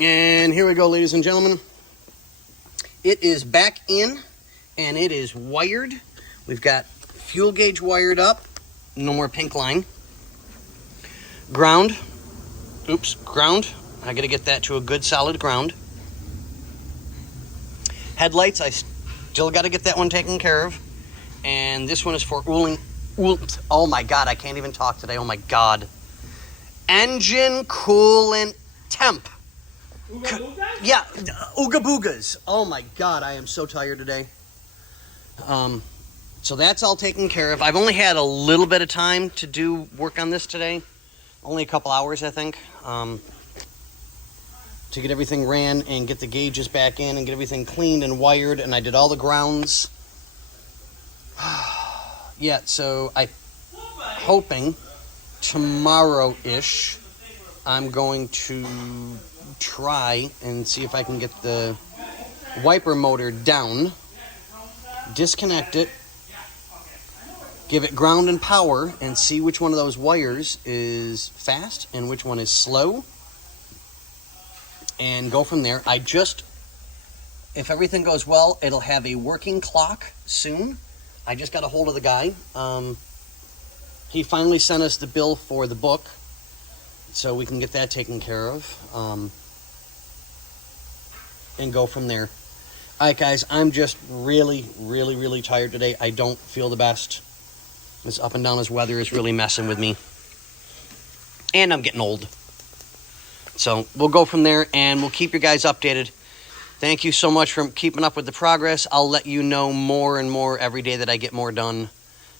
And here we go, ladies and gentlemen. It is back in, and it is wired. We've got fuel gauge wired up. No more pink line. Ground. Oops, ground. I got to get that to a good solid ground. Headlights, I still got to get that one taken care of. And this one is for oh my God, I can't even talk today. Oh my God. Engine coolant temp. Yeah, Ooga Boogas. Oh my God, I am so tired today. So that's all taken care of. I've only had a little bit of time to do work on this today. Only a couple hours, I think. To get everything ran and get the gauges back in and get everything cleaned and wired. And I did all the grounds. Yeah, so I'm hoping tomorrow-ish I'm going to try and see if I can get the wiper motor down, disconnect it, give it ground and power, and see which one of those wires is fast and which one is slow, and go from there. If everything goes well, it'll have a working clock soon. I just got a hold of the guy. He finally sent us the bill for the book, so we can get that taken care of, and go from there. All right, guys, I'm just really, really, really tired today. I don't feel the best. This up and down this weather is really messing with me. And I'm getting old. So we'll go from there, and we'll keep you guys updated. Thank you so much for keeping up with the progress. I'll let you know more and more every day that I get more done.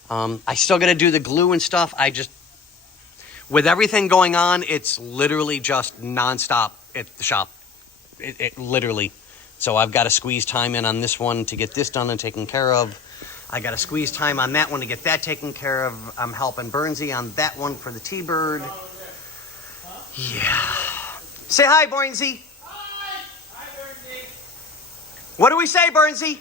I still got to do the glue and stuff. With everything going on, it's literally just nonstop at the shop. It literally. So I've got to squeeze time in on this one to get this done and taken care of. I got to squeeze time on that one to get that taken care of. I'm helping Bernsey on that one for the T-Bird. Yeah. Say hi, Bernsey. Hi. Hi, Bernsey. What do we say, Bernsey?